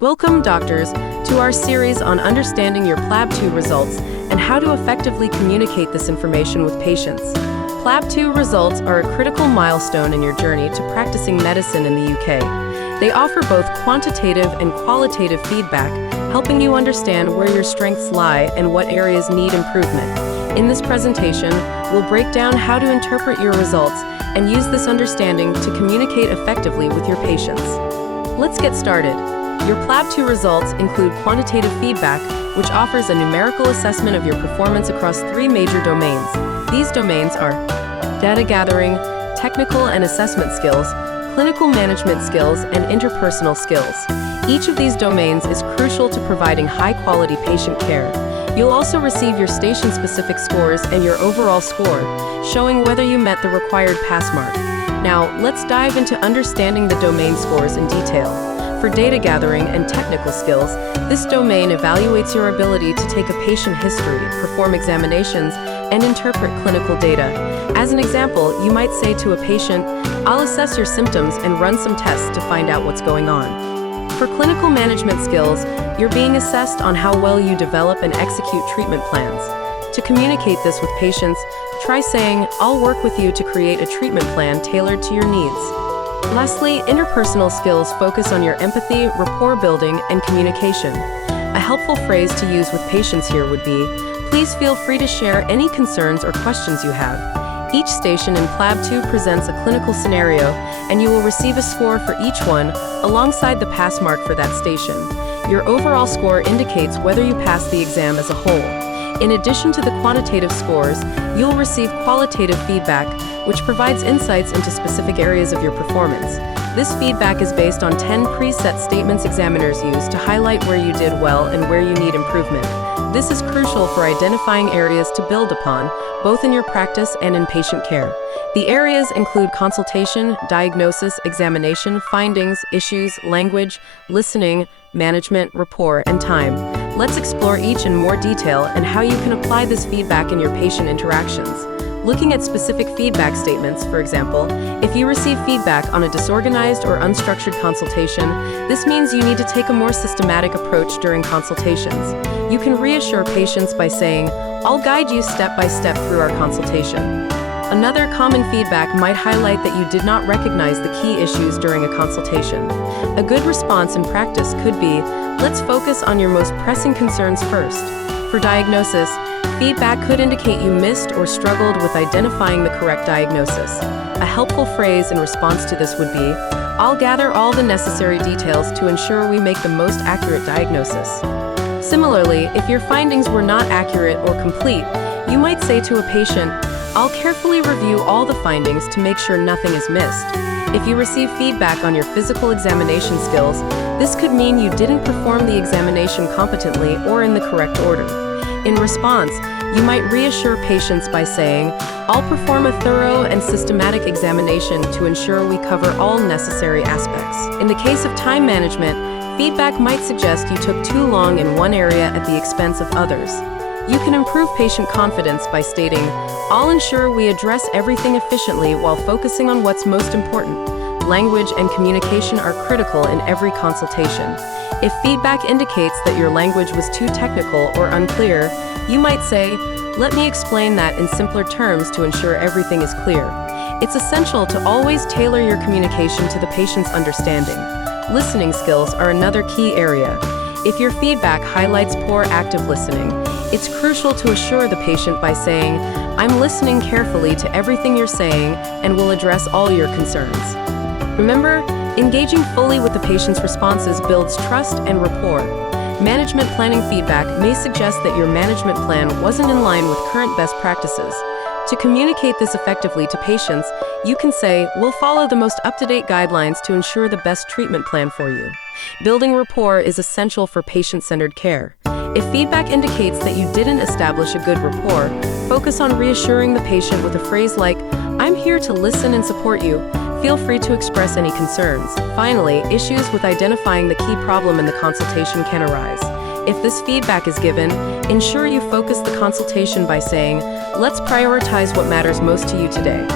Welcome, doctors, to our series on understanding your PLAB-2 results and how to effectively communicate this information with patients. PLAB-2 results are a critical milestone in your journey to practicing medicine in the UK. They offer both quantitative and qualitative feedback, helping you understand where your strengths lie and what areas need improvement. In this presentation, we'll break down how to interpret your results and use this understanding to communicate effectively with your patients. Let's get started. Your PLAB-2 results include quantitative feedback, which offers a numerical assessment of your performance across three major domains. These domains are data gathering, technical and assessment skills, clinical management skills, and interpersonal skills. Each of these domains is crucial to providing high-quality patient care. You'll also receive your station-specific scores and your overall score, showing whether you met the required pass mark. Now, let's dive into understanding the domain scores in detail. For data gathering and technical skills, this domain evaluates your ability to take a patient history, perform examinations, and interpret clinical data. As an example, you might say to a patient, "I'll assess your symptoms and run some tests to find out what's going on." For clinical management skills, you're being assessed on how well you develop and execute treatment plans. To communicate this with patients, try saying, "I'll work with you to create a treatment plan tailored to your needs." Lastly, interpersonal skills focus on your empathy, rapport building, and communication. A helpful phrase to use with patients here would be, "Please feel free to share any concerns or questions you have." Each station in PLAB-2 presents a clinical scenario, and you will receive a score for each one, alongside the pass mark for that station. Your overall score indicates whether you passed the exam as a whole. In addition to the quantitative scores, you'll receive qualitative feedback, which provides insights into specific areas of your performance. This feedback is based on 10 preset statements examiners use to highlight where you did well and where you need improvement. This is crucial for identifying areas to build upon, both in your practice and in patient care. The areas include consultation, diagnosis, examination, findings, issues, language, listening, management, rapport, and time. Let's explore each in more detail and how you can apply this feedback in your patient interactions. Looking at specific feedback statements, for example, if you receive feedback on a disorganized or unstructured consultation, this means you need to take a more systematic approach during consultations. You can reassure patients by saying, "I'll guide you step by step through our consultation." Another common feedback might highlight that you did not recognize the key issues during a consultation. A good response in practice could be, "Let's focus on your most pressing concerns first." For diagnosis, feedback could indicate you missed or struggled with identifying the correct diagnosis. A helpful phrase in response to this would be, "I'll gather all the necessary details to ensure we make the most accurate diagnosis." Similarly, if your findings were not accurate or complete, you might say to a patient, "I'll carefully review all the findings to make sure nothing is missed." If you receive feedback on your physical examination skills, this could mean you didn't perform the examination competently or in the correct order. In response, you might reassure patients by saying, "I'll perform a thorough and systematic examination to ensure we cover all necessary aspects." In the case of time management, feedback might suggest you took too long in one area at the expense of others. You can improve patient confidence by stating, "I'll ensure we address everything efficiently while focusing on what's most important." Language and communication are critical in every consultation. If feedback indicates that your language was too technical or unclear, you might say, "Let me explain that in simpler terms to ensure everything is clear." It's essential to always tailor your communication to the patient's understanding. Listening skills are another key area. If your feedback highlights poor active listening, it's crucial to assure the patient by saying, "I'm listening carefully to everything you're saying and will address all your concerns." Remember, engaging fully with the patient's responses builds trust and rapport. Management planning feedback may suggest that your management plan wasn't in line with current best practices. To communicate this effectively to patients, you can say, "We'll follow the most up-to-date guidelines to ensure the best treatment plan for you." Building rapport is essential for patient-centered care. If feedback indicates that you didn't establish a good rapport, focus on reassuring the patient with a phrase like, "I'm here to listen and support you. Feel free to express any concerns." Finally, issues with identifying the key problem in the consultation can arise. If this feedback is given, ensure you focus the consultation by saying, "Let's prioritize what matters most to you today."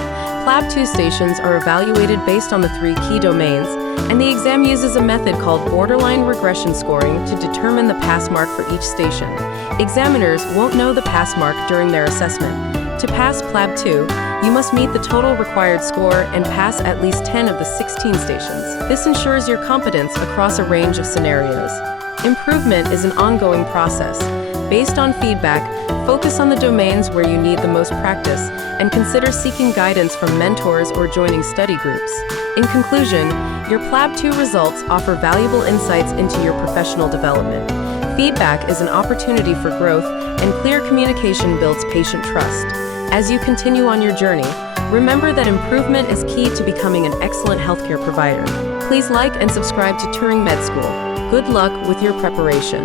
PLAB 2 stations are evaluated based on the 3 key domains, and the exam uses a method called borderline regression scoring to determine the pass mark for each station. Examiners won't know the pass mark during their assessment. To pass PLAB 2, you must meet the total required score and pass at least 10 of the 16 stations. This ensures your competence across a range of scenarios. Improvement is an ongoing process. Based on feedback, focus on the domains where you need the most practice and consider seeking guidance from mentors or joining study groups. In conclusion, your PLAB 2 results offer valuable insights into your professional development. Feedback is an opportunity for growth, and clear communication builds patient trust. As you continue on your journey, remember that improvement is key to becoming an excellent healthcare provider. Please like and subscribe to TuringMedSchool. Good luck with your preparation.